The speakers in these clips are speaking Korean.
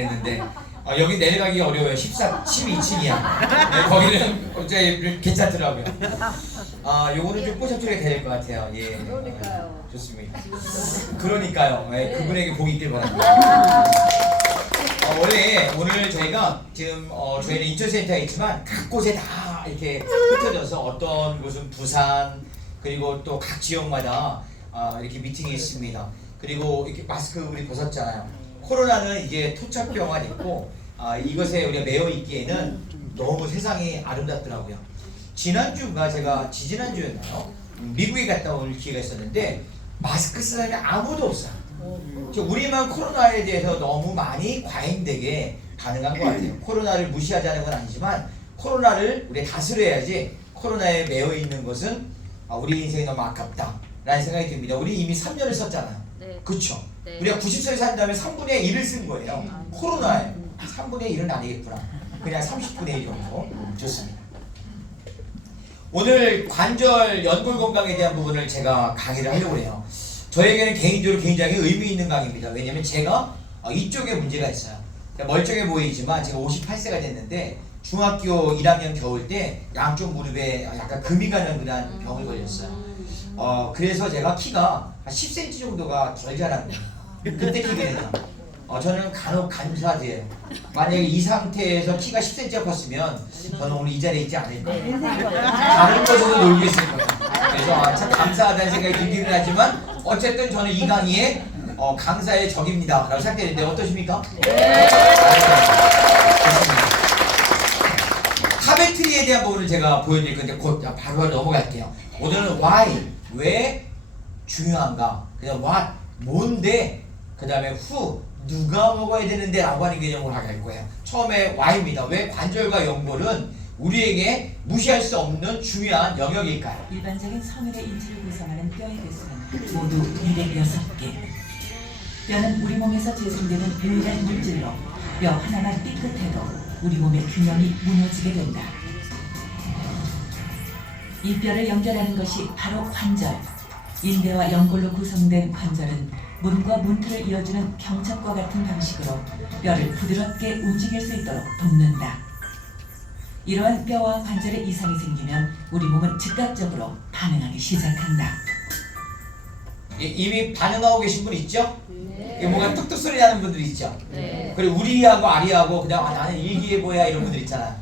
그랬는데 여기 내려가기 어려워요. 12층이야. 네, 거기는 어째 괜찮더라고요. 요거는 좀 꼬셔줘야 될 것 같아요. 예. 그러니까요. 좋습니다. 그러니까요. 예, 그분에게 복이 있길 바랍니다. 원래 오늘 저희가 지금 저희는 인천센터에 있지만 각 곳에 다 이렇게 흩어져서 어떤 곳은 부산 그리고 또 각 지역마다 이렇게 미팅이 있습니다. 그리고 이렇게 마스크 우리 벗었잖아요. 코로나는 이제 토착병만 있고 이것에 우리가 매여 있기에는 너무 세상이 아름답더라고요. 지난주가 제가 지지난주였나요? 미국에 갔다 올 기회가 있었는데 마스크 쓰는 사람이 아무도 없어요. 우리만 코로나에 대해서 너무 많이 과잉되게 반응한 것 같아요. 코로나를 무시하자는 건 아니지만 코로나를 우리 다스려야지 코로나에 매여 있는 것은 우리 인생이 너무 아깝다 라는 생각이 듭니다. 우리 이미 3년을 썼잖아요. 네. 그쵸? 네. 우리가 90세 산 다음에 3분의 1을 쓴 거예요. 코로나에 3분의 1은 아니겠구나. 그냥 30분의 1 정도. 좋습니다. 오늘 관절 연골 건강에 대한 부분을 제가 강의를 하려고 해요. 저에게는 개인적으로 굉장히 의미 있는 강의입니다. 왜냐면 제가 이쪽에 문제가 있어요. 멀쩡해 보이지만 제가 58세가 됐는데 중학교 1학년 겨울 때 양쪽 무릎에 약간 금이 가는 그런 병을 걸렸어요. 그래서 제가 키가 한 10cm 정도가 덜 자란 거예요. 그때 키게 되나? 저는 간혹 감사드려요. 만약에 이 상태에서 키가 10cm가 컸으면 저는 오늘 이 자리에 있지 않을 거예요. 다른 곳에서 놀고 있을 거예요. 그래서 참 감사하다는 생각이 들기는 하지만 어쨌든 저는 이 강의에 강사의 적입니다 라고 생각되는데 어떠십니까? 네. 좋습니다. 카베트리에 대한 부분을 제가 보여드릴 건데 곧 바로 넘어갈게요. 오늘은 why, 왜 중요한가, 그다음 what, 뭔데, 그 다음에 who, 누가 먹어야 되는데 라고 하는 개념을 할 거예요. 처음에 why입니다. 왜 관절과 연골은 우리에게 무시할 수 없는 중요한 영역일까요? 일반적인 성인의 인체를 구성하는 뼈의 개수는 모두 206개. 뼈는 우리 몸에서 제공되는 유일한 물질로 뼈 하나만 삐끗해도 우리 몸의 균형이 무너지게 된다. 이 뼈를 연결하는 것이 바로 관절. 인대와 연골로 구성된 관절은 문과 문틀을 이어주는 경첩과 같은 방식으로 뼈를 부드럽게 움직일 수 있도록 돕는다. 이러한 뼈와 관절에 이상이 생기면 우리 몸은 즉각적으로 반응하기 시작한다. 이미 반응하고 계신 분 있죠? 네. 뭔가 뚝뚝 소리 나는 분들 있죠? 네. 그리고 우리하고 아리하고 그냥 나는 일기예보야 이런 분들 있잖아.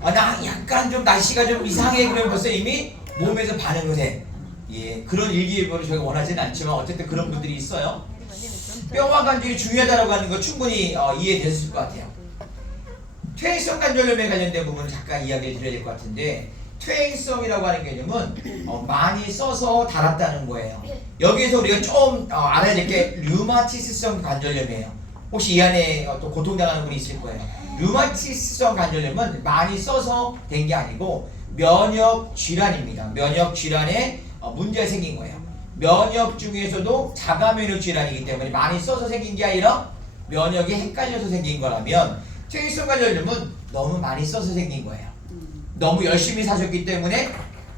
나 약간 좀 날씨가 좀 이상해 그러면 벌써 이미 몸에서 반응을 해. 예, 그런 일기예보를 저희가 원하지는 않지만 어쨌든 그런 분들이 있어요. 뼈와 관절이 중요하다고 하는 거 충분히 이해되실 것 같아요. 퇴행성 관절염에 관련된 부분을 잠깐 이야기를 드려야 될 것 같은데 퇴행성이라고 하는 개념은 많이 써서 달았다는 거예요. 여기에서 우리가 좀 알아야 될 게 류마티스성 관절염이에요. 혹시 이 안에 또 고통당하는 분이 있을 거예요. 류마티스성 관절염은 많이 써서 된 게 아니고 면역 질환입니다. 면역 질환에 문제가 생긴 거예요. 면역 중에서도 자가 면역 질환이기 때문에 많이 써서 생긴 게 아니라 면역이 헷갈려서 생긴 거라면 퇴행성 관절염은 너무 많이 써서 생긴 거예요. 너무 열심히 사셨기 때문에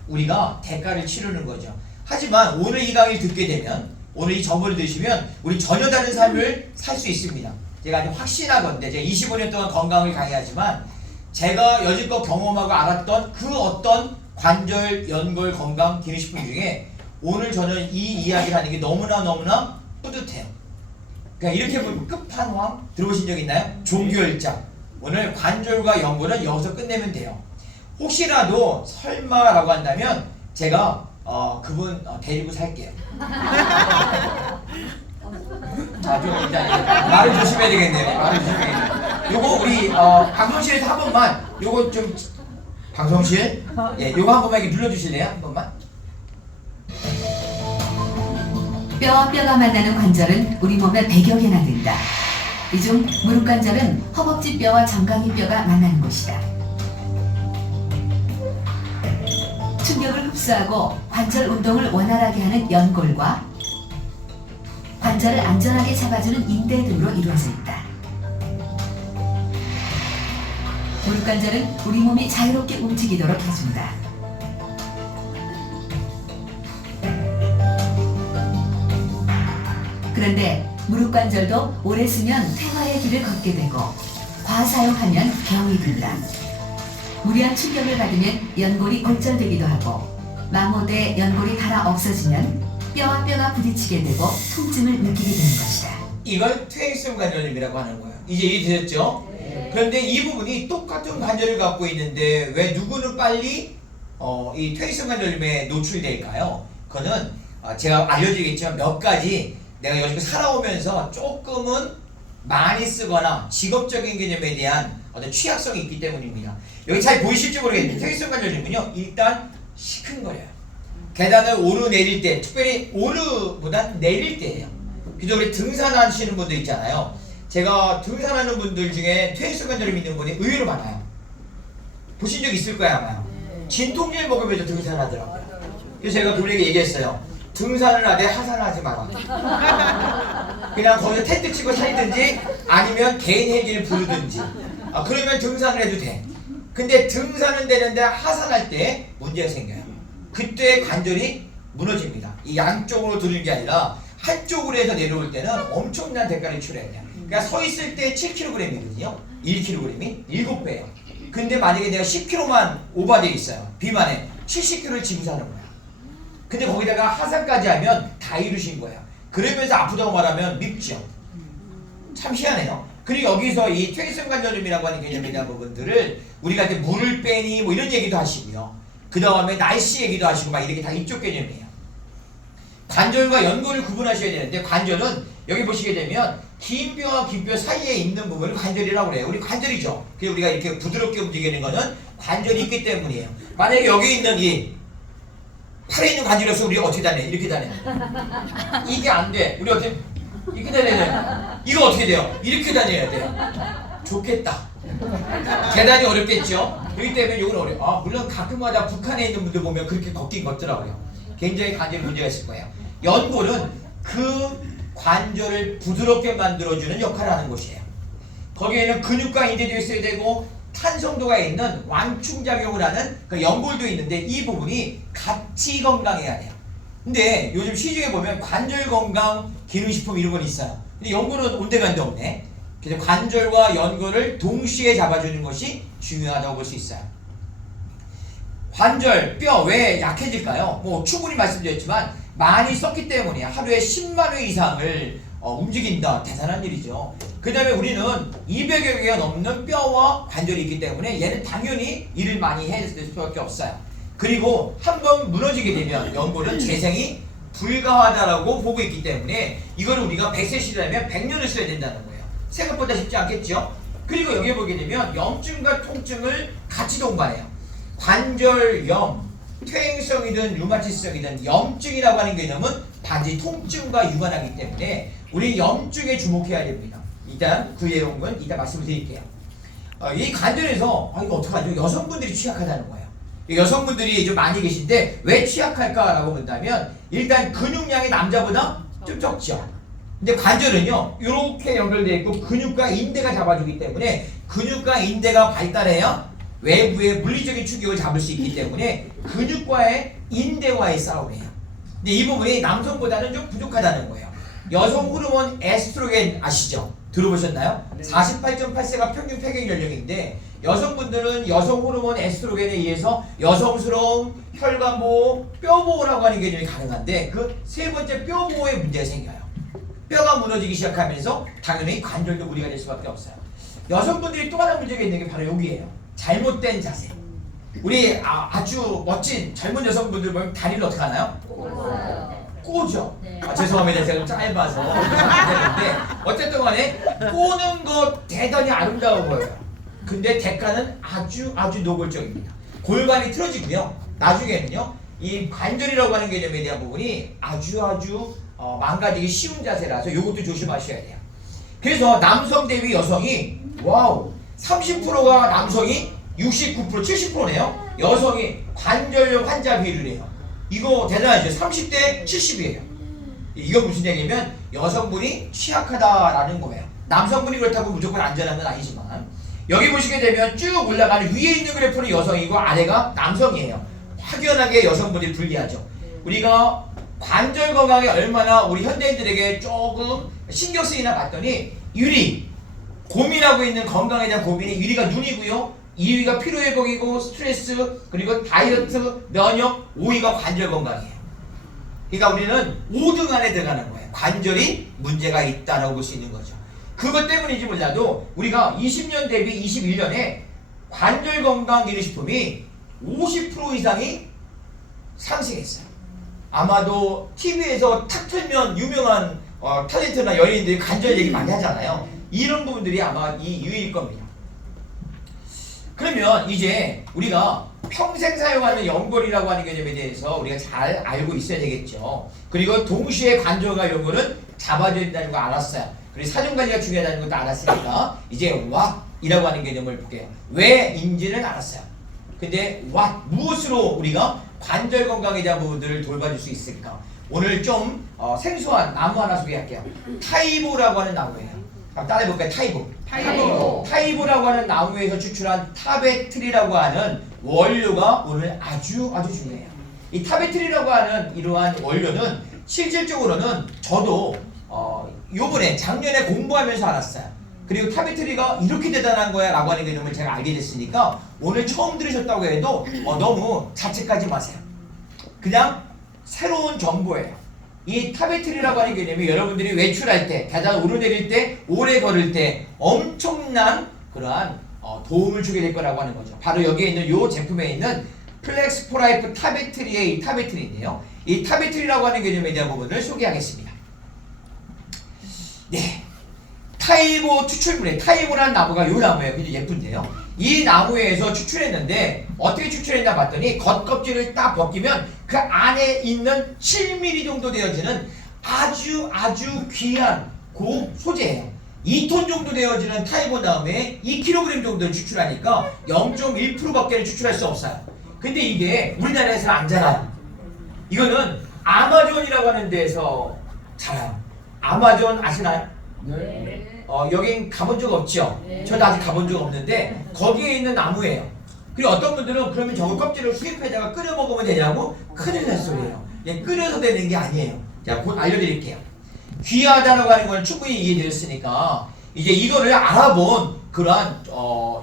우리가 대가를 치르는 거죠. 하지만 오늘 이 강의를 듣게 되면 오늘 이 정보를 들으시면 우리 전혀 다른 삶을 살 수 있습니다. 제가 아주 확신하건대 제가 25년 동안 건강을 강의하지만 제가 여지껏 경험하고 알았던 그 어떤 관절, 연골, 건강, 기능식품 중에 오늘 저는 이 이야기를 하는 게 너무나 뿌듯해요. 그러니까 이렇게 보면 끝판왕 들어보신 적 있나요? 종교열장. 오늘 관절과 연골은 여기서 끝내면 돼요. 혹시라도 설마라고 한다면 제가 그분 데리고 살게요. 좀 일단 말을 조심해야 되겠네요. 말을 조심해야 되겠네요. 요거 우리 방송실에서 한 번만 요거 좀 방송실 예, 요거 한 번만 이렇게 눌러주실래요? 한 번만. 뼈와 뼈가 만나는 관절은 우리 몸에 100여 개나 된다. 이 중 무릎 관절은 허벅지 뼈와 정강이 뼈가 만나는 곳이다. 충격을 흡수하고 관절 운동을 원활하게 하는 연골과 관절을 안전하게 잡아주는 인대 등으로 이루어져 있다. 무릎 관절은 우리 몸이 자유롭게 움직이도록 해준다. 그런데 무릎 관절도 오래 쓰면 퇴화의 길을 걷게 되고 과사용하면 병이 든다. 무리한 충격을 받으면 연골이 골절되기도 하고 마모돼 연골이 닳아 없어지면 뼈와 뼈가 부딪히게 되고 통증을 느끼게 되는 것이다. 이걸 퇴행성 관절염이라고 하는 거예요. 이제 이해되셨죠? 그런데 이 부분이 똑같은 관절을 갖고 있는데 왜 누구는 빨리 이 퇴행성 관절염에 노출될까요? 그거는 제가 알려드리겠지만 몇 가지 내가 여지껏 살아오면서 조금은 많이 쓰거나 직업적인 개념에 대한 어떤 취약성이 있기 때문입니다. 여기 잘 보이실지 모르겠는데 퇴행성 관절염은요 일단 시큰거려요. 계단을 오르내릴 때, 특별히 오르보다 내릴 때예요. 그래서 우리 등산하시는 분들 있잖아요. 제가 등산하는 분들 중에 퇴행성 관절염 있는 분이 의외로 많아요. 보신 적 있을 거예요 아마요. 진통제 먹으면서 등산하더라고요. 그래서 제가 그분에게 얘기했어요. 등산을 하되 하산하지 마라. 그냥 거기서 텐트 치고 살든지 아니면 개인 헬기를 부르든지 그러면 등산을 해도 돼. 근데 등산은 되는데 하산할 때 문제가 생겨요. 그때 관절이 무너집니다. 이 양쪽으로 두는 게 아니라 한쪽으로 해서 내려올 때는 엄청난 대가를 치러야 돼요. 그러니까 서 있을 때 7kg이거든요. 1kg이 7배예요. 근데 만약에 내가 10kg만 오버돼 있어요. 비만에 70kg를 지고 사는 거야. 근데 거기다가 하산까지 하면 다 이루신 거예요. 그러면서 아프다고 말하면 밉죠. 참 희한해요. 그리고 여기서 이 퇴행성 관절염이라고 하는 개념에 대한 부분들을 우리가 이제 물을 빼니 뭐 이런 얘기도 하시고요. 그 다음에 날씨 얘기도 하시고 막 이렇게 다 이쪽 개념이에요. 관절과 연골을 구분하셔야 되는데 관절은 여기 보시게 되면 긴 뼈와 긴 뼈 사이에 있는 부분을 관절이라고 그래요. 우리 관절이죠. 그래서 우리가 이렇게 부드럽게 움직이는 거는 관절이 있기 때문이에요. 만약에 여기 있는 이 팔에 있는 관절이 없으면 우리가 어떻게 다녀요? 이렇게 다녀요. 이게 안 돼. 우리 어떻게 이렇게 다녀야 돼요. 이거 어떻게 돼요? 이렇게 다녀야 돼요. 좋겠다. 계단이 어렵겠죠? 그렇기 때문에 이건 어려워. 물론 가끔마다 북한에 있는 분들 보면 그렇게 걷긴 걷더라고요. 굉장히 관절에 문제가 있을 거예요. 연골은 그 관절을 부드럽게 만들어주는 역할을 하는 곳이에요. 거기에는 근육과 인대도 있어야 되고 탄성도가 있는 완충작용을 하는 그 연골도 있는데 이 부분이 같이 건강해야 돼요. 근데 요즘 시중에 보면 관절 건강 기능식품 이런 건 있어요. 근데 연골은 온데간데 없네. 그래서 관절과 연골을 동시에 잡아주는 것이 중요하다고 볼 수 있어요. 관절, 뼈 왜 약해질까요? 뭐 충분히 말씀드렸지만 많이 썼기 때문에 하루에 10만 회 이상을 움직인다. 대단한 일이죠. 그 다음에 우리는 200여 개가 넘는 뼈와 관절이 있기 때문에 얘는 당연히 일을 많이 해야 될 수밖에 없어요. 그리고 한번 무너지게 되면 연골은 재생이 불가하다라고 보고 있기 때문에 이거를 우리가 100세 시대라면 100년을 써야 된다는 거예요. 생각보다 쉽지 않겠죠? 그리고 여기에 보게 되면 염증과 통증을 같이 동반해요. 관절염, 퇴행성이든 류마티성이든 염증이라고 하는 개념은 단지 통증과 유관하기 때문에 우리 염증에 주목해야 됩니다. 일단 그 내용은 이따 말씀을 드릴게요. 이 관절에서 이거 어떡하죠? 여성분들이 취약하다는 거예요. 여성분들이 좀 많이 계신데 왜 취약할까라고 본다면 일단 근육량이 남자보다 좀 적죠. 근데 관절은요 이렇게 연결되어 있고 근육과 인대가 잡아주기 때문에 근육과 인대가 발달해야 외부의 물리적인 충격을 잡을 수 있기 때문에 근육과의 인대와의 싸움이에요. 근데 이 부분이 남성보다는 좀 부족하다는 거예요. 여성 호르몬 에스트로겐 아시죠? 들어보셨나요? 48.8세가 평균 폐경 연령인데 여성분들은 여성 호르몬 에스트로겐에 의해서 여성스러움, 혈관 보호, 뼈 보호라고 하는 개념이 가능한데 그 세 번째 뼈 보호에 문제가 생겨요. 뼈가 무너지기 시작하면서 당연히 관절도 무리가 될 수밖에 없어요. 여성분들이 또 하나 문제가 있는 게 바로 여기예요. 잘못된 자세. 우리 아주 멋진 젊은 여성분들 보면 다리를 어떻게 하나요? 꼬죠. 죄송합니다. 제가 좀 짧아서 안되는데 어쨌든 간에 꼬는 거 대단히 아름다워 보여요. 근데 대가는 아주 노골적입니다. 골반이 틀어지고요. 나중에는요 이 관절이라고 하는 개념에 대한 부분이 아주 망가지기 쉬운 자세라서 이것도 조심하셔야 돼요. 그래서 남성 대비 여성이 와우 30%가 남성이 69% 70%네요. 여성이 관절염 환자 비율이에요. 이거 대단하죠. 30대 70이에요. 이거 무슨 얘기냐면 여성분이 취약하다라는 거예요. 남성분이 그렇다고 무조건 안전한 건 아니지만 여기 보시게 되면 쭉 올라가는 위에 있는 그래프는 여성이고 아래가 남성이에요. 확연하게 여성분이 불리하죠. 우리가 관절 건강에 얼마나 우리 현대인들에게 조금 신경 쓰이나 봤더니 유리, 고민하고 있는 건강에 대한 고민이 유리가 눈이고요. 2위가 피로회복이고 스트레스, 그리고 다이어트, 면역, 5위가 관절 건강이에요. 그러니까 우리는 5등 안에 들어가는 거예요. 관절이 문제가 있다라고 볼 수 있는 거죠. 그것 때문인지 몰라도 우리가 20년 대비 21년에 관절 건강 기능식품이 50% 이상이 상승했어요. 아마도 TV에서 탁 틀면 유명한 탤런트나 연예인들이 관절 얘기 많이 하잖아요. 이런 부분들이 아마 이 이유일 겁니다. 그러면 이제 우리가 평생 사용하는 연골이라고 하는 개념에 대해서 우리가 잘 알고 있어야 되겠죠. 그리고 동시에 관절과 연골은 잡아줘야 된다는 거 알았어요. 그리고 사정관리가 중요하다는 것도 알았으니까 이제 what이라고 하는 개념을 볼게요. 왜인지는 알았어요. 근데 what, 무엇으로 우리가 관절 건강에 대한 부분들을 돌봐줄 수 있을까? 오늘 좀 생소한 나무 하나 소개할게요. 타이보라고 하는 나무예요. 한번 따라해볼까요? 타이보라고 하는 나무에서 추출한 타베트리라고 하는 원료가 오늘 아주 중요해요. 이 타베트리라고 하는 이러한 원료는 실질적으로는 저도 요번에 작년에 공부하면서 알았어요. 그리고 타베트리가 이렇게 대단한 거야 라고 하는 개념을 제가 알게 됐으니까 오늘 처음 들으셨다고 해도 너무 자책하지 마세요. 그냥 새로운 정보예요. 이 타베트리라고 하는 개념이 여러분들이 외출할 때, 계단 오르내릴 때, 오래 걸을 때 엄청난 그러한 도움을 주게 될 거라고 하는 거죠. 바로 여기에 있는 이 제품에 있는 플렉스 포라이프 타베트리의 이 타베트리인데요. 이 타베트리라고 하는 개념에 대한 부분을 소개하겠습니다. 네, 타이보 추출물에 타이보라는 나무가 이 나무예요. 굉장히 예쁜데요. 이 나무에서 추출했는데 어떻게 추출했나 봤더니 겉껍질을 딱 벗기면 그 안에 있는 7mm 정도 되어지는 아주 귀한 고소재예요. 2톤 정도 되어지는 타이보 다음에 2kg 정도를 추출하니까 0.1%밖에 추출할 수 없어요. 근데 이게 우리나라에서는 안 자라요. 이거는 아마존이라고 하는 데서 자라요. 아마존 아시나요? 네. 여긴 가본 적 없죠? 네. 저도 아직 가본 적 없는데 거기에 있는 나무예요. 그리고 어떤 분들은 그러면 저거 껍질을 수입해다가 끓여 먹으면 되냐고 큰일 날 소리예요. 끓여서 되는 게 아니에요. 자, 곧 알려드릴게요. 귀하다라고 하는 걸 충분히 이해되었으니까 이제 이거를 알아본 그러한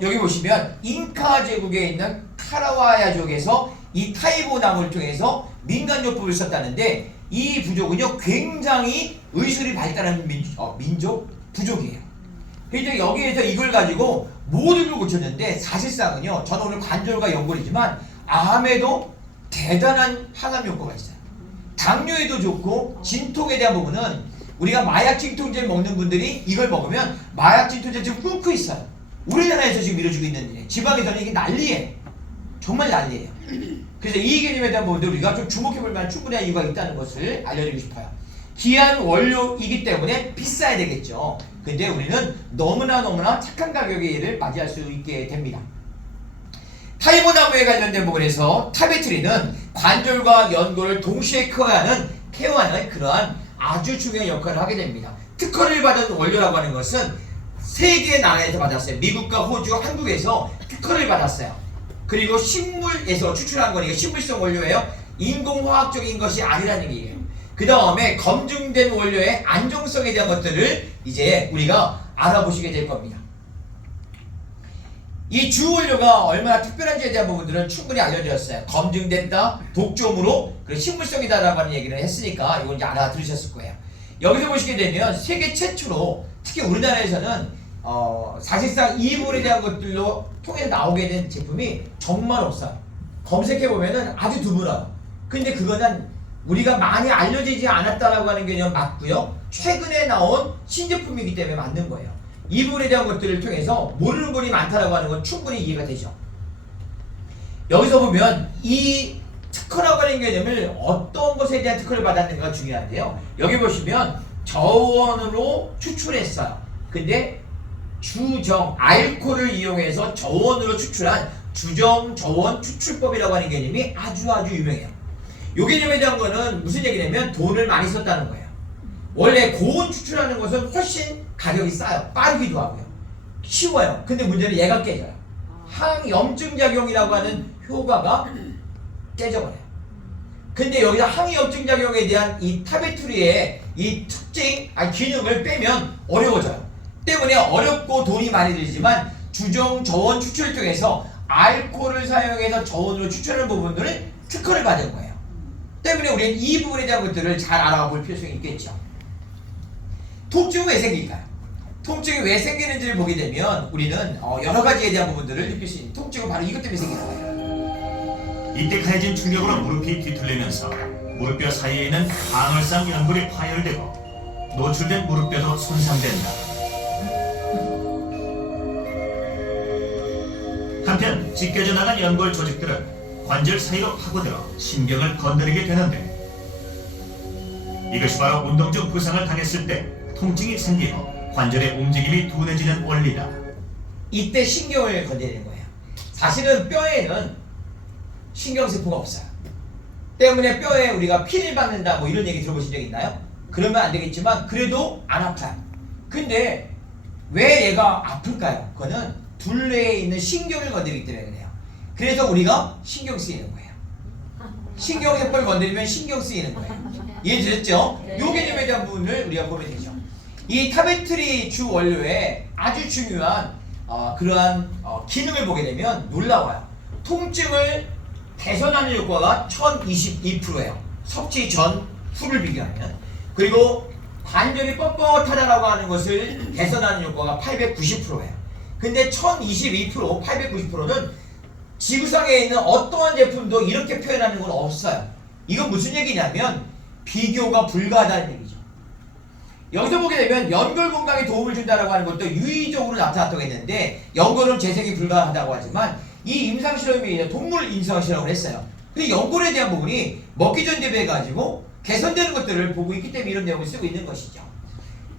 여기 보시면 잉카 제국에 있는 카라와야족에서 이 타이보 나무를 통해서 민간요법을 썼다는데 이 부족은요 굉장히 의술이 발달한 민족 부족이에요. 그래서 여기에서 이걸 가지고 모든 걸 고쳤는데 사실상은요 저는 오늘 관절과 연골이지만 암에도 대단한 항암 효과가 있어요. 당뇨에도 좋고 진통에 대한 부분은 우리가 마약 진통제 먹는 분들이 이걸 먹으면 마약 진통제 지금 끊고 있어요. 우리나라에서 지금 이루어지고 있는 일이에요. 지방에서는 이게 난리예요. 정말 난리예요. 그래서 이 개념에 대한 부분들 우리가 좀 주목해볼 만한 충분한 이유가 있다는 것을 알려드리고 싶어요. 귀한 원료이기 때문에 비싸야 되겠죠. 근데 우리는 너무나 착한 가격의 일을 맞이할 수 있게 됩니다. 타이보 나무에 관련된 부분에서 타베트리는 관절과 연골을 동시에 케어하는 그러한 아주 중요한 역할을 하게 됩니다. 특허를 받은 원료라고 하는 것은 세 개의 나라에서 받았어요. 미국과 호주, 한국에서 특허를 받았어요. 그리고 식물에서 추출한 거니까 식물성 원료예요. 인공화학적인 것이 아니라는 얘기예요. 그 다음에 검증된 원료의 안정성에 대한 것들을 이제 우리가 알아보시게 될 겁니다. 이 주 원료가 얼마나 특별한지에 대한 부분들은 충분히 알려드렸어요. 검증됐다, 독점으로, 그리고 식물성이다라고 하는 얘기를 했으니까 이건 이제 알아들으셨을 거예요. 여기서 보시게 되면 세계 최초로 특히 우리나라에서는 사실상 이 부분에 대한 것들로 통해서 나오게 된 제품이 정말 없어요. 검색해보면은 아주 드물어요. 근데 그거는 우리가 많이 알려지지 않았다라고 하는 개념 맞고요. 최근에 나온 신제품이기 때문에 맞는 거예요. 이 부분에 대한 것들을 통해서 모르는 분이 많다라고 하는 건 충분히 이해가 되죠. 여기서 보면 이 특허라고 하는 개념을 어떤 것에 대한 특허를 받았는가가 중요한데요. 여기 보시면 저온으로 추출했어요. 근데 주정, 알코올을 이용해서 저온으로 추출한 주정 저온 추출법이라고 하는 개념이 아주 유명해요. 이 개념에 대한 거는 무슨 얘기냐면 돈을 많이 썼다는 거예요. 원래 고온 추출하는 것은 훨씬 가격이 싸요. 빠르기도 하고요. 쉬워요. 근데 문제는 얘가 깨져요. 항염증 작용이라고 하는 효과가 깨져버려요. 근데 여기서 항염증 작용에 대한 이 타베트리의 이 특징, 기능을 빼면 어려워져요. 때문에 어렵고 돈이 많이 들지만 주정 저온 추출을 통해서 알코올을 사용해서 저온으로 추출하는 부분들을 특허를 받은 거예요. 때문에 우리는 이 부분에 대한 것들을 잘 알아볼 필요성이 있겠죠. 통증은 왜 생길까요? 통증이 왜 생기는지를 보게 되면 우리는 여러 가지에 대한 부분들을 느낄 수 있는, 통증은 바로 이것 때문에 생기는 거예요. 이때 가해진 충격으로 무릎이 뒤틀리면서 무릎뼈 사이에 있는 방울상 연골이 파열되고 노출된 무릎뼈도 손상된다. 한편 찢겨져 나간 연골 조직들은 관절 사이로 파고들어 신경을 건드리게 되는데, 이것이 바로 운동 중 부상을 당했을 때 통증이 생기고 관절의 움직임이 둔해지는 원리다. 이때 신경을 건드리는 거예요. 사실은 뼈에는 신경세포가 없어요. 때문에 뼈에 우리가 피를 받는다 뭐 이런 얘기 들어보신 적 있나요? 그러면 안 되겠지만 그래도 안 아파요. 근데 왜 얘가 아플까요? 그거는 둘레에 있는 신경을 건드리기 때문에 그래요. 그래서 우리가 신경 쓰이는 거예요. 신경세포를 건드리면 신경 쓰이는 거예요. 이해되셨죠? 요 개념에 대한 부분을 우리가 보면 되죠. 이 타베트리 주 원료에 아주 중요한 그러한 기능을 보게 되면 놀라워요. 통증을 개선하는 효과가 1022%예요. 섭취 전 후를 비교하면. 그리고 관절이 뻣뻣하다라고 하는 것을 개선하는 효과가 890%예요. 근데 1022%, 890%는 지구상에 있는 어떠한 제품도 이렇게 표현하는 건 없어요. 이건 무슨 얘기냐면 비교가 불가하다는 얘기죠. 여기서 보게 되면 연골 건강에 도움을 준다라고 하는 것도 유의적으로 나타났다고 했는데, 연골은 재생이 불가하다고 하지만 이 임상실험이 동물 임상실험을 했어요. 그 연골에 대한 부분이 먹기 전 대비해가지고 개선되는 것들을 보고 있기 때문에 이런 내용을 쓰고 있는 것이죠.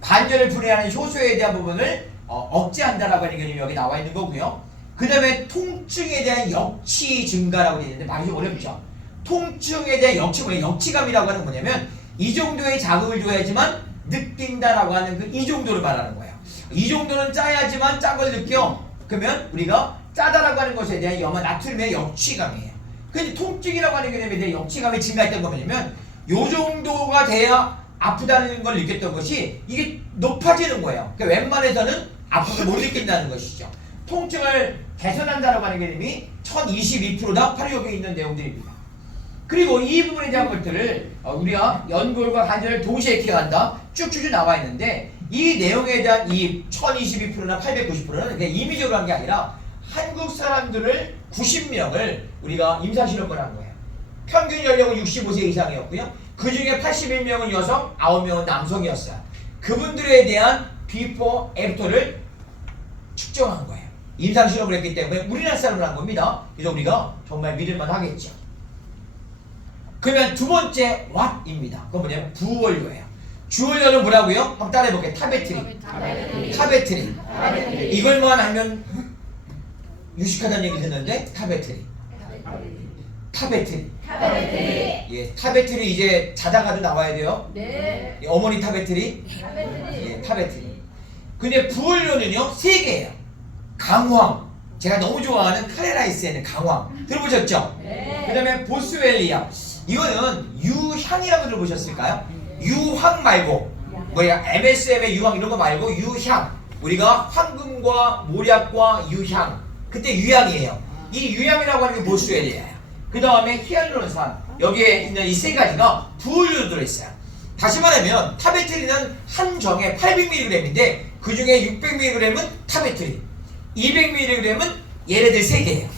관절을 분해하는 효소에 대한 부분을 억제한다라고 하는 개념이 여기 나와 있는 거고요. 그 다음에 통증에 대한 역치 증가라고 되어 있는데 말이 좀 어렵죠. 통증에 대한 역치, 역치감이라고 하는 뭐냐면 이 정도의 자극을 줘야지만 느낀다라고 하는 그 이 정도를 말하는 거예요. 이 정도는 짜야지만 짠 걸 느껴. 그러면 우리가 짜다라고 하는 것에 대한 염화 나트륨의 역치감이에요. 근데 통증이라고 하는 개념에 대한 역치감이 증가했던 거 뭐냐면 요 정도가 돼야 아프다는 걸 느꼈던 것이 이게 높아지는 거예요. 그러니까 웬만해서는 아픔을 못 느낀다는 것이죠. 통증을 개선한다라고 하는 개념이 1022%다 바로 여기 있는 내용들입니다. 그리고 이 부분에 대한 것들을 우리가 연골과 관절을 동시에 케어한다 쭉쭉쭉 나와 있는데, 이 내용에 대한 이 1022%나 890%는 그냥 임의적으로 한 게 아니라 한국 사람들을 90명을 우리가 임상실험을 한 거예요. 평균 연령은 65세 이상이었고요. 그 중에 81명은 여성, 9명은 남성이었어요. 그분들에 대한 비포 애프터를 측정한 거예요. 임상실험을 했기 때문에 우리나라 사람을 한 겁니다. 그래서 우리가 정말 믿을만 하겠죠. 그러면 두 번째 what입니다. 그건 뭐냐면 부원료예요. 주원료는 뭐라고요? 한번 따라해볼게요. 타베트린. 이걸만 하면 유식하다는 얘기 듣는데 타베트린. 예, 타베트리 이제 자다가도 나와야 돼요. 네. 예, 어머니 타베트리. 예, 타베트리. 근데 부원료는요 3개예요. 강황. 제가 너무 좋아하는 카레라이스에는 강황. 들어보셨죠? 네. 그 다음에 보스웰리아. 이거는 유향이라고 들어보셨을까요? 유황 말고 MSM의 유황 이런 거 말고 유향. 우리가 황금과 모략과 유향. 그때 유향이에요. 이 유향이라고 하는 게 보스웰리아예요. 그 다음에 히알루론산. 여기에 있는 이 3가지가 부원료로 들어있어요. 다시 말하면 타베트린은 한 정에 800mg인데 그 중에 600mg은 타베트린, 200mg은 얘네들 3개예요.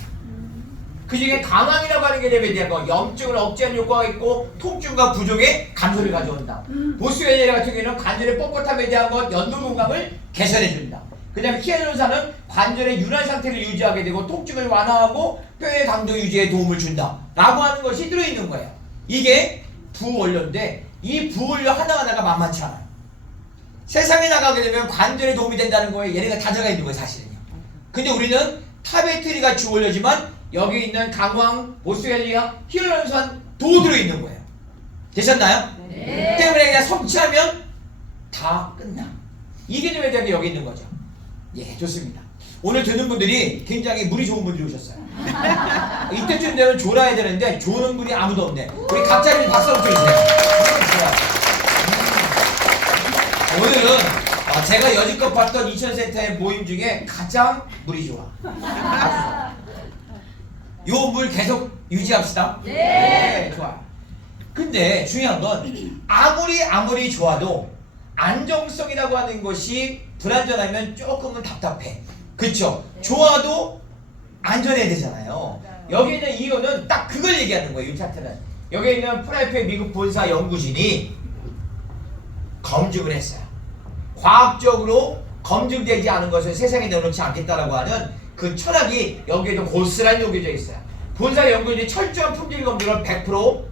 그 중에 강황이라고 하는 개념에 대한 거, 염증을 억제하는 효과가 있고 통증과 부종의 감소를 가져온다. 보스웰리아 같은 경우에는 관절의 뻣뻣함에 대한 것, 연골 건강을 개선해준다. 그 다음에 히알루론산은 관절의 윤활 상태를 유지하게 되고 통증을 완화하고 뼈의 강도 유지에 도움을 준다 라고 하는 것이 들어있는 거예요. 이게 부원료인데 이 부원료 하나하나가 만만치 않아요. 세상에 나가게 되면 관절에 도움이 된다는 거에 얘네가 다 들어가 있는 거예요 사실은요. 근데 우리는 타베트리가 주원료지만 여기 있는 강황, 보스웰리아, 히알루론산도 들어있는 거예요. 되셨나요? 네. 때문에 그냥 섭취하면 다 끝나. 이 개념에 대한 게 여기 있는 거죠. 예, 좋습니다. 오늘 듣는 분들이 굉장히 물이 좋은 분들이 오셨어요. 이때쯤 되면 졸아야 되는데 조는 분이 아무도 없네. 우리 각자님 박수 한번 쳐주세요. 오늘은 제가 여지껏 봤던 인천센터의 모임 중에 가장 물이 좋아. 요 물 계속 유지합시다. 네. 좋아. 근데 중요한 건 아무리 좋아도 안정성이라고 하는 것이 불안전하면 조금은 답답해. 그쵸? 좋아도 안전해야 되잖아요. 여기 있는 이유는 딱 그걸 얘기하는 거예요. 이 차트는. 여기 있는 프라이팬 미국 본사 연구진이 검증을 했어요. 과학적으로 검증되지 않은 것을 세상에 내놓지 않겠다라고 하는 그 철학이 여기에도 고스란히 녹여져 있어요. 본사 연구진이 철저한 품질 검증을 100%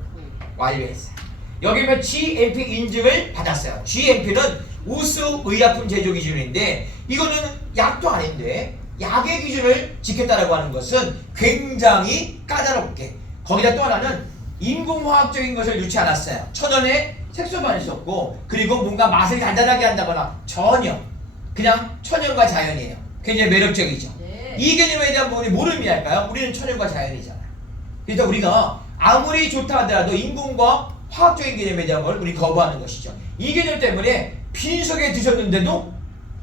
완료했어요. 여기면 GMP 인증을 받았어요. GMP는 우수 의약품 제조 기준인데 이거는 약도 아닌데 약의 기준을 지켰다라고 하는 것은 굉장히 까다롭게, 거기다 또 하나는 인공화학적인 것을 넣지 않았어요. 천연의 색소만을 썼고, 그리고 뭔가 맛을 간단하게 한다거나 전혀 그냥 천연과 자연이에요. 굉장히 매력적이죠. 이 개념에 대한 부분이 뭘 의미할까요? 우리는 천연과 자연이잖아요. 그러니까 우리가 아무리 좋다 하더라도 인공과 화학적인 개념에 대한 걸 우리 거부하는 것이죠. 이 개념 때문에 빈속에 드셨는데도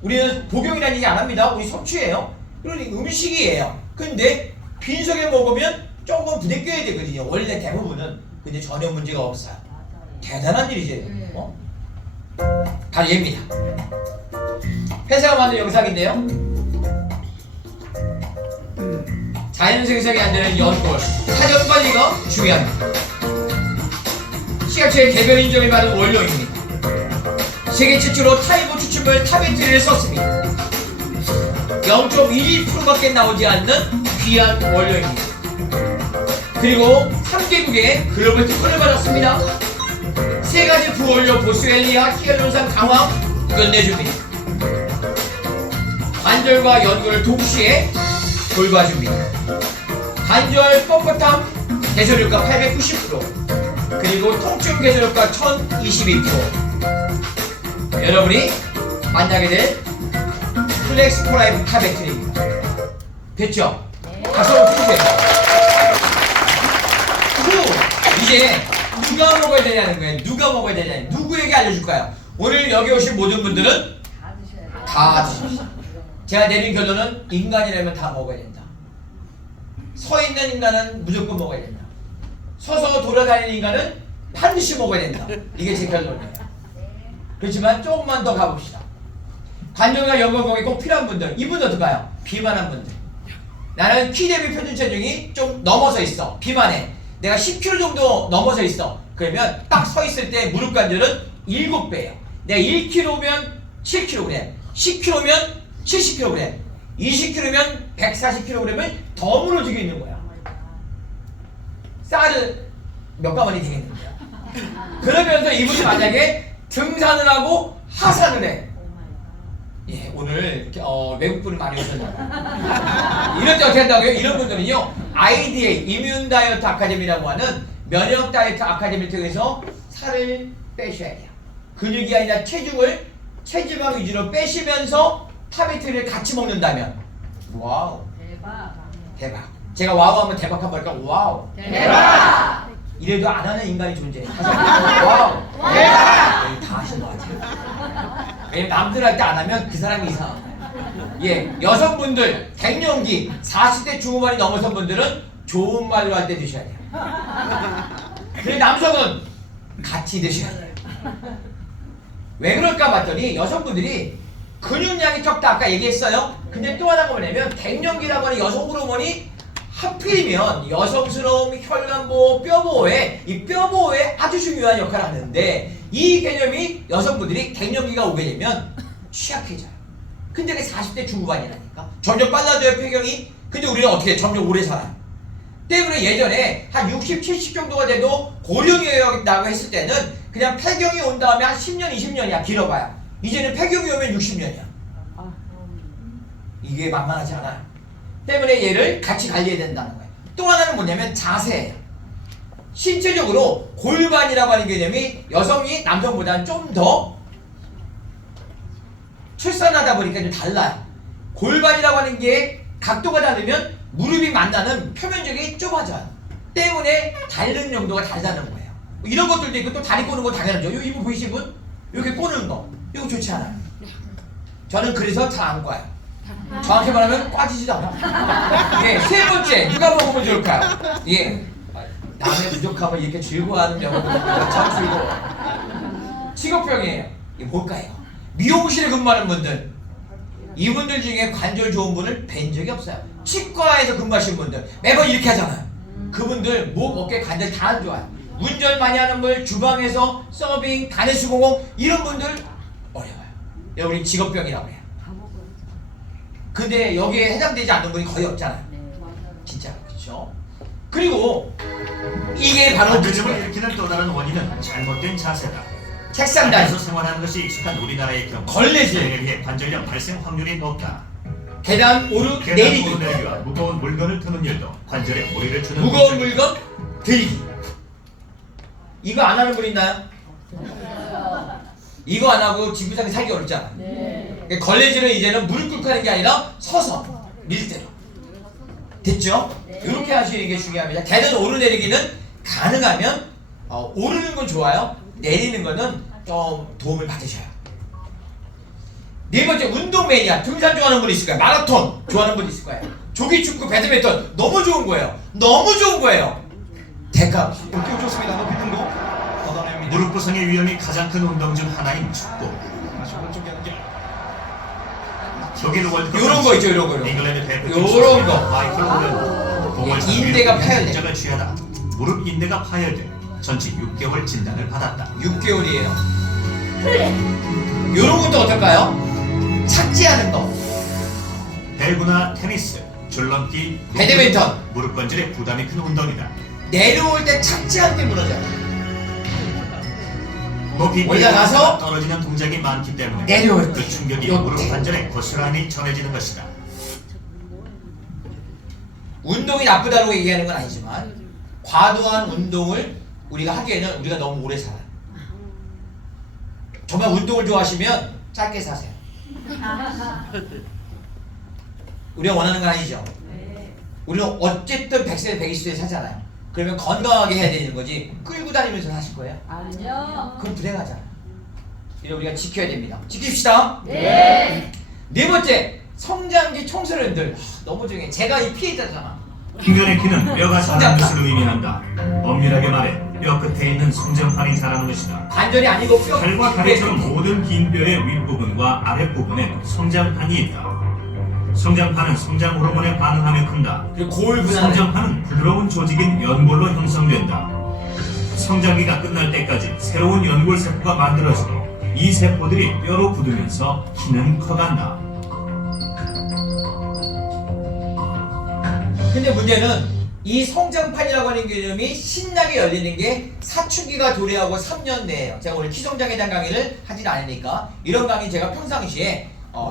우리는 복용이라는 얘기 안 합니다. 우리 섭취예요. 그러니 음식이에요. 근데 빈속에 먹으면 조금 부대껴야 되거든요. 원래 대부분은. 근데 전혀 문제가 없어요. 대단한 일이지. 바로 얘입니다. 회사가 만든 영상인데요. 자연 생성이 안 되는 연골 사전 관리가 중요합니다. 시각처의 개별 인정을 받은 원료입니다. 세계 최초로 타이머 추출물 타베트리를 썼습니다. 0.1%밖에 나오지 않는 귀한 원료입니다. 그리고 3개국의 글로벌 특허를 받았습니다. 3가지 부원료 보스웰리아 히알루론산 강화 끝내줍니다. 관절과 연골을 동시에 돌봐줍니다. 관절 뻣뻣함 개선효과 890%, 그리고 통증 개선효과 1022%. 여러분이 만나게 될 플렉스 포라이브 타베트리입니다. 됐죠? 박수 한번 쳐주세요. 이제 누가 먹어야 되냐는 거예요. 누가 먹어야 되냐, 누구에게 알려줄까요? 오늘 여기 오신 모든 분들은 다 드십시오. 제가 내린 결론은 인간이라면 다 먹어야 된다. 서 있는 인간은 무조건 먹어야 된다. 서서 돌아다니는 인간은 반드시 먹어야 된다. 이게 제 결론이에요. 그렇지만 조금만 더 가봅시다. 관절과 연골공이 꼭 필요한 분들, 이분들 어떨까요? 비만한 분들. 나는 키 대비 표준 체중이 좀 넘어서 있어. 비만해. 내가 10kg 정도 넘어서 있어. 그러면 딱 서 있을 때 무릎 관절은 7배예요. 내가 1kg면 7kg, 10kg면 70kg, 20kg면 140kg을 더 무너지게 있는 거야. 쌀을 몇 가마니 되겠는 거야. 그러면서 이분이 만약에 등산을 하고 하산을 해. 예, 오늘 외국 분이 많이 오셨나요? 이럴 때 어떻게 한다고요? 이런 분들은요, IDA, 이뮨 다이어트 아카데미라고 하는 면역 다이어트 아카데미를 통해서 살을 빼셔야 돼요. 근육이 아니라 체지방 위주로 빼시면서 타베트를 같이 먹는다면, 와우, 대박. 제가 와우 하면 대박 한번 할까? 와우, 대박. 이래도 안 하는 인간이 존재해. 와우, 대박. 다 하신 것 같아요. 왜냐면 남들 할 때 안 하면 그 사람이 이상한 거예요. 예, 여성분들 갱년기 40대 중후반이 넘어선 분들은 좋은 말로 할 때 드셔야 돼요. 근데 남성은 같이 드셔야 돼요. 왜 그럴까 봤더니 여성분들이 근육량이 적다 아까 얘기했어요. 근데 또 하나가 뭐냐면 갱년기라고 하는 여성 호르몬이 하필이면 여성스러움, 혈관보호, 뼈보호에 이 뼈보호에 아주 중요한 역할을 하는데, 이 개념이 여성분들이 갱년기가 오게 되면 취약해져요. 근데 그게 40대 중후반이라니까. 점점 빨라져요, 폐경이. 근데 우리는 어떻게 해? 점점 오래 살아요. 때문에 예전에 한 60, 70 정도가 돼도 고령이라고 했을 때는 그냥 폐경이 온 다음에 한 10년, 20년이야. 길어봐야. 이제는 폐경이 오면 60년이야. 이게 만만하지 않아요. 때문에 얘를 같이 관리해야 된다는 거예요. 또 하나는 뭐냐면 자세예요. 신체적으로 골반이라고 하는 개념이 여성이 남성보다는 좀 더 출산하다 보니까 좀 달라요. 골반이라고 하는 게 각도가 다르면 무릎이 만나는 표면적이 좁아져요. 때문에 닳는 정도가 다르다는 거예요. 이런 것들도 있고, 또 다리 꼬는 거 당연하죠. 이분 보이신 분? 이렇게 꼬는 거. 이거 좋지 않아요. 저는 그래서 잘 안 꽈요. 정확히 말하면 꽈지지도 않아. 예, 세 번째 누가 먹으면 좋을까요? 예, 남의 부족함을 이렇게 즐거워하는 여러분들 참 즐거워. 직업병이에요. 이게 뭘까요? 미용실에 근무하는 분들, 이분들 중에 관절 좋은 분을 뵌 적이 없어요. 치과에서 근무하시는 분들 매번 이렇게 하잖아요. 그분들 목, 어깨, 관절 다 안 좋아요. 운전 많이 하는 분, 주방에서 서빙, 단해수공업 이런 분들 어려워요. 여러분이 직업병이라고 해요. 근데 여기에 해당되지 않는 분이 거의 없잖아요. 진짜 그렇죠? 그리고 이게 바로 관절염을 일으키는 또 다른 원인은 잘못된 자세다. 책상 땅에서 단수, 생활하는 것이 익숙한 우리나라의 경우 걸레질, 여행에 비해 관절염 발생 확률이 높다. 계단 오르 계단 내리기, 오르내리기와 무거운 물건을 드는 일도 관절에 무리를 주는 무거운 문제다. 물건 들기. 이거 안 하는 분 있나요? 이거 안 하고 지구상에 살기 어렵잖아. 그러니까 걸레질은 이제는 무릎 꿇고 하는 게 아니라 서서 밀대로. 됐죠? 이렇게 하시는 게 중요합니다. 계단 오르내리기는 가능하면 오르는 건 좋아요. 내리는 거는 좀 도움을 받으셔야. 네 번째, 운동 매니아. 등산 좋아하는 분 있을 거예요. 마라톤 좋아하는 분 있을 거예요. 조기 축구, 배드민턴 너무 좋은 거예요. 너무 좋은 거예요. 대가 느낌 좋습니다. 높이 등도 걷어냅니다. 무릎 부상의 위험이 가장 큰 운동 중 하나인 축구. 다시 오른쪽 연결. 독일 월드컵 요런 거 있죠, 요런 거. 잉글랜드 대표 요런 거. 마이클 오웬 공을 인대가 파열돼. 적을 취하다 무릎 인대가 파열돼 전치 6개월 진단을 받았다. 6개월이에요. 요런 것도 어떨까요? 착지하는 거. 배구나 테니스, 줄넘기, 배드민턴. 무릎 관절에 부담이 큰 운동이다. 내려올 때 착지할 때 무너져요. 높이 올라가서 떨어지는 동작이 많기 때문에 내려올 때 그 충격이 요때. 무릎 관절에 고스란히 전해지는 것이다. 운동이 나쁘다고 얘기하는 건 아니지만 과도한 운동을 우리가 하기에는 우리가 너무 오래 살아요. 정말 운동을 좋아하시면 짧게 사세요. 우리가 원하는 건 아니죠. 우리는 어쨌든 100세, 120세에 살잖아요. 그러면 건강하게 해야 되는 거지 끌고 다니면서 사실 거예요? 아니요. 그럼 불행하잖아요. 이래 우리가 지켜야 됩니다. 지킵시다. 네 번째, 성장기 청소년들. 너무 중요해. 제가 이 피해자잖아. 흰변의 키는 뼈가 자라는 성장판. 것을 의미한다. 엄밀하게 말해 뼈 끝에 있는 성장판이 자라는 것이다. 관절이 아니고 뼈. 팔과 다리처럼 모든 긴 뼈의 윗부분과 아랫부분에 성장판이 있다. 성장판은 성장 호르몬에 반응하며 큰다. 그리고 골 분할을. 성장판은 부드러운 조직인 연골로 형성된다. 성장기가 끝날 때까지 새로운 연골 세포가 만들어지고 이 세포들이 뼈로 굳으면서 키는 커간다. 근데 문제는 이 성장판이라고 하는 개념이 신나게 열리는 게 사춘기가 도래하고 3년 내에요. 제가 오늘 키성장에 대한 강의를 하진 않으니까 이런 강의 제가 평상시에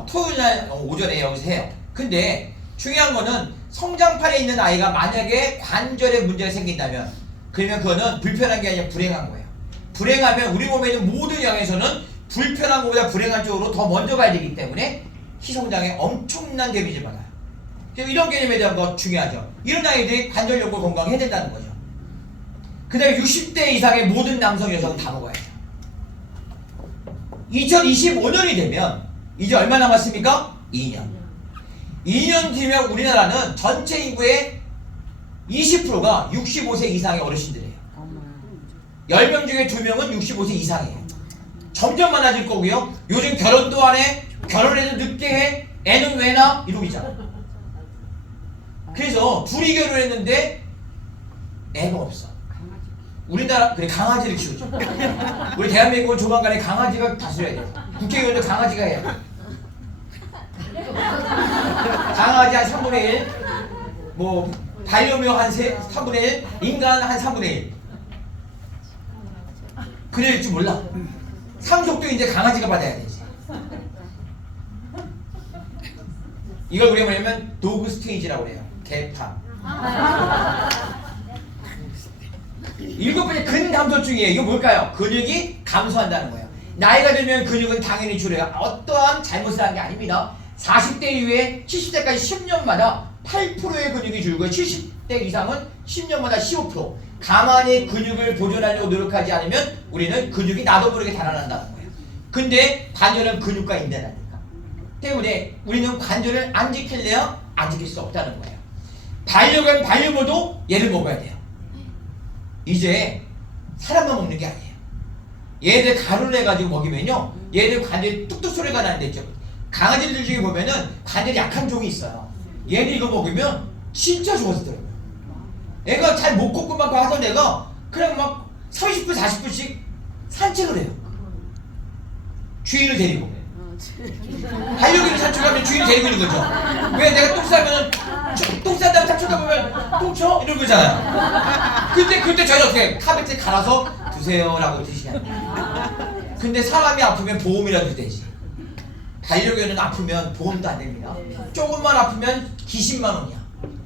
토요일날 오전에 여기서 해요. 근데 중요한 거는 성장판에 있는 아이가 만약에 관절에 문제가 생긴다면 그러면 그거는 불편한 게 아니라 불행한 거예요. 불행하면 우리 몸에 있는 모든 영역에서는 불편한 것보다 불행한 쪽으로 더 먼저 가야 되기 때문에 희성장에 엄청난 데미지를 받아요. 그래서 이런 개념에 대한 거 중요하죠. 이런 아이들이 관절 연골 건강해야 된다는 거죠. 그 다음에 60대 이상의 모든 남성 여성은 다 먹어야 돼요. 2025년이 되면 이제 얼마 남았습니까? 2년. 2년 뒤면 우리나라는 전체 인구의 20%가 65세 이상의 어르신들이에요. 10명 중에 2명은 65세 이상이에요. 점점 많아질 거고요. 요즘 결혼도 안 해, 결혼해도 늦게 해, 애는 왜 낳아? 이러고 있잖아. 그래서 둘이 결혼했는데 애가 없어. 우리나라 그래 강아지를 키우죠. 우리 대한민국은 조만간에 강아지가 다스려야 돼요. 국회의원도 강아지가 해야 돼. 강아지 한 3분의 1, 뭐 반려묘 한 3분의 1, 인간 한 3분의 1. 그럴 줄 몰라. 상속도 이제 강아지가 받아야 되지. 이걸 우리가 뭐냐면 도그 스테이지라고 그래요. 개판. 7번째 근감소증이에요. 이거 뭘까요? 근육이 감소한다는 거예요. 나이가 들면 근육은 당연히 줄여요. 어떠한 잘못을 한 게 아닙니다. 40대 이후에 70대까지 10년마다 8%의 근육이 줄고요. 70대 이상은 10년마다 15%. 가만히 근육을 보존하려고 노력하지 않으면 우리는 근육이 나도 모르게 달아난다는 거예요. 근데 관절은 근육과 인대라니까. 때문에 우리는 관절을 안 지킬래요? 안 지킬 수 없다는 거예요. 반려견, 반려묘도 얘를 먹어야 돼요. 이제 사람만 먹는 게 아니에요. 얘들 가루를 해가지고 먹이면요, 얘들 관절이 뚝뚝 소리가 나는데, 강아지들 중에 보면은 관절이 약한 종이 있어요. 얘들 이거 먹으면 진짜 좋아지더라고요. 애가 잘 못 걷고 막 하던 애가 그냥 막 30분, 40분씩 산책을 해요. 주인을 데리고. 반려견을 산책하면 주인을 데리고 있는 거죠. 왜? 내가 똥 싸면 똥 싼다고 딱 쳐다보면 똥 쳐? 이런 거잖아요. 그때 저희는 어떻게 카베트에 갈아서 드세요라고 드시면 돼요. 근데 사람이 아프면 보험이라도 되지. 반려견은 아프면 보험도 안 됩니다. 조금만 아프면 기십만 원이야.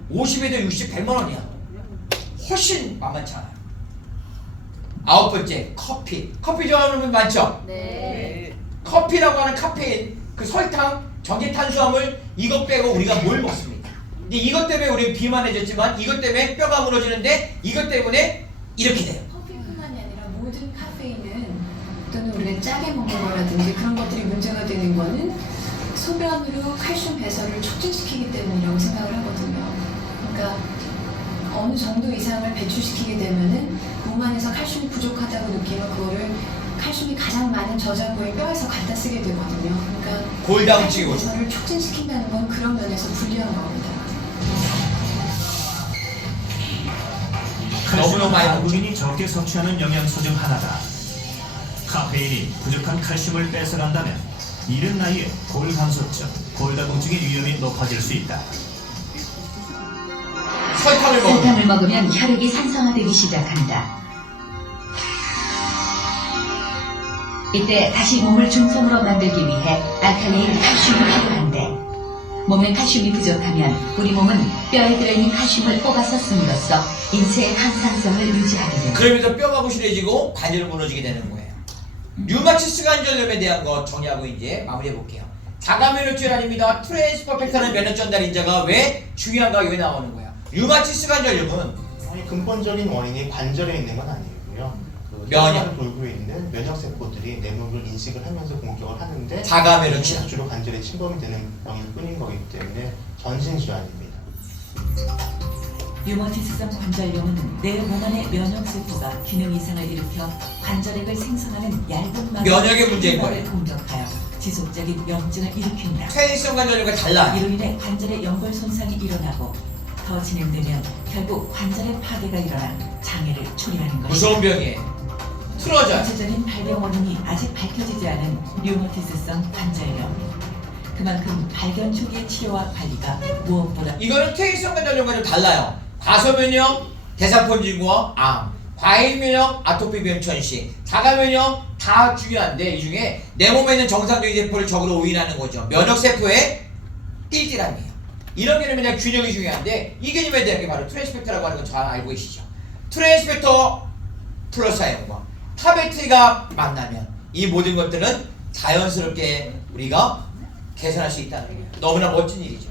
50에도 60, 100만 원이야. 훨씬 만만치 않아요. 9번째, 커피. 커피 좋아하는 분 많죠? 네. 커피라고 하는 카페인, 그 설탕, 전기 탄수화물, 이것 빼고 우리가 뭘 먹습니까? 근데 이것 때문에 우리는 비만해졌지만, 이것 때문에 뼈가 무너지는데, 이것 때문에 이렇게 돼요. 커피뿐만이 아니라 모든 카페인은 또는 우리가 짜게 먹는 거라든지 그런 것들이 문제가 되는 거는 소변으로 칼슘 배설을 촉진시키기 때문이라고 생각을 하거든요. 그러니까 어느 정도 이상을 배출시키게 되면은 몸 안에서 칼슘이 부족하다고 느끼면 그거를 칼슘이 가장 많은 저장고의 뼈에서 갖다 쓰게 되거든요. 그러니까 골다공증이 칼슘 오죠. 배설을 촉진시킨다는 건 그런 면에서 불리한 겁니다. 너무너무 많이 먹죠. 한국인이 적게 섭취하는 영양소 중 하나다. 카페인이 부족한 칼슘을 뺏어간다면 이른 나이에 골감소증, 골다공증의 위험이 높아질 수 있다. 설탕을 먹으면 설탕을 먹으면 혈액이 산성화되기 시작한다. 이때 다시 몸을 중성으로 만들기 위해 알칼리인 칼슘이 필요한데, 몸에 칼슘이 부족하면 우리 몸은 뼈에 들어있는 칼슘을 뽑아서 씀으로써 인체의 항상성을 유지하게 됩니다. 그러면서 뼈가 부실해지고 관절이 무너지게 되는 거예요. 류마티스 관절염에 대한 거 정리하고 이제 마무리해 볼게요. 자가면역질환입니다. 트랜스퍼 팩터는 면역 전달인자가 왜 중요한가, 왜 나오는 거야? 류마티스 관절염은 아니, 근본적인 원인이 관절에 있는 건 아니고요. 그 면역. 혈관을 돌고 있는 면역 세포들이 내 몸을 인식을 하면서 공격을 하는데 자가면역질환. 주로 관절에 침범이 되는 병일 뿐인 거기 때문에 전신 질환입니다. 류머티스성 관절염은 내 몸 안의 면역세포가 기능 이상을 일으켜 관절액을 생성하는 얇은 면역의 문제인 거예요. 공격하여 지속적인 염증을 일으킨다. 퇴행성 관절염과 달라요. 이로 인해 관절의 연골 손상이 일어나고 더 진행되면 결국 관절의 파괴가 일어나 장애를 초래하는 것이다. 무서운 병이에요. 틀어져요. 구체적인 발병 원인이 아직 밝혀지지 않은 류머티스성 관절염. 그만큼 발견 초기의 치료와 관리가 무엇보다 이거는 퇴행성 관절염과 좀 달라요. 과소면역, 대사포진과 암, 과잉면역, 아토피 비염천식, 자가면역 다 중요한데 이 중에 내 몸에 있는 정상적인 세포를 적으로 오인하는 거죠. 면역세포의 띨띨함이에요. 이런 개념에 대한 균형이 중요한데 이 개념에 대한 게 바로 트랜스펙터라고 하는 건 잘 알고 계시죠. 트랜스펙터 플러스 아연과 타베트가 만나면 이 모든 것들은 자연스럽게 우리가 개선할 수 있다는 거예요. 너무나 멋진 일이죠.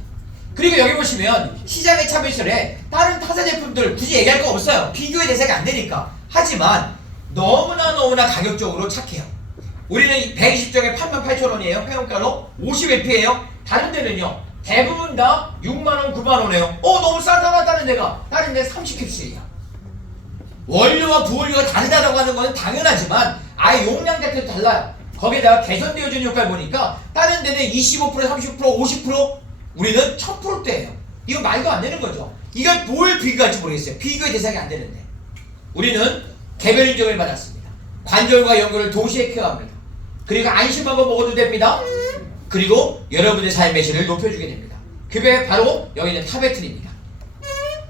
그리고 여기 보시면 시장의 참외설에 다른 타사 제품들 굳이 얘기할 거 없어요. 비교의 대상이 안 되니까. 하지만 너무나 가격적으로 착해요. 우리는 120정에 88,000원이에요. 회원가로 50LP예요. 다른 데는요 대부분 다 6만원, 9만원이에요. 너무 싸잖아. 다른 데가. 다른 데 30캡슐이야. 원료와 부원료가 다르다고 하는 건 당연하지만 아예 용량 자체도 달라요. 거기에다가 개선되어진 효과를 보니까 다른 데는 25%, 30%, 50%, 우리는 1000%대예요. 이거 말도 안 되는 거죠. 이걸 뭘 비교할지 모르겠어요. 비교의 대상이 안 되는데. 우리는 개별 인정을 받았습니다. 관절과 연골을 동시에 케어합니다. 그리고 안심하고 먹어도 됩니다. 그리고 여러분의 삶의 질을 높여주게 됩니다. 그게 바로 여기 있는 타베틀입니다.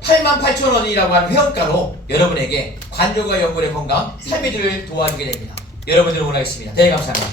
88,000원이라고 하는 회원가로 여러분에게 관절과 연골의 건강, 삶의 질을 도와주게 됩니다. 여러분들 응원하겠습니다. 네, 감사합니다.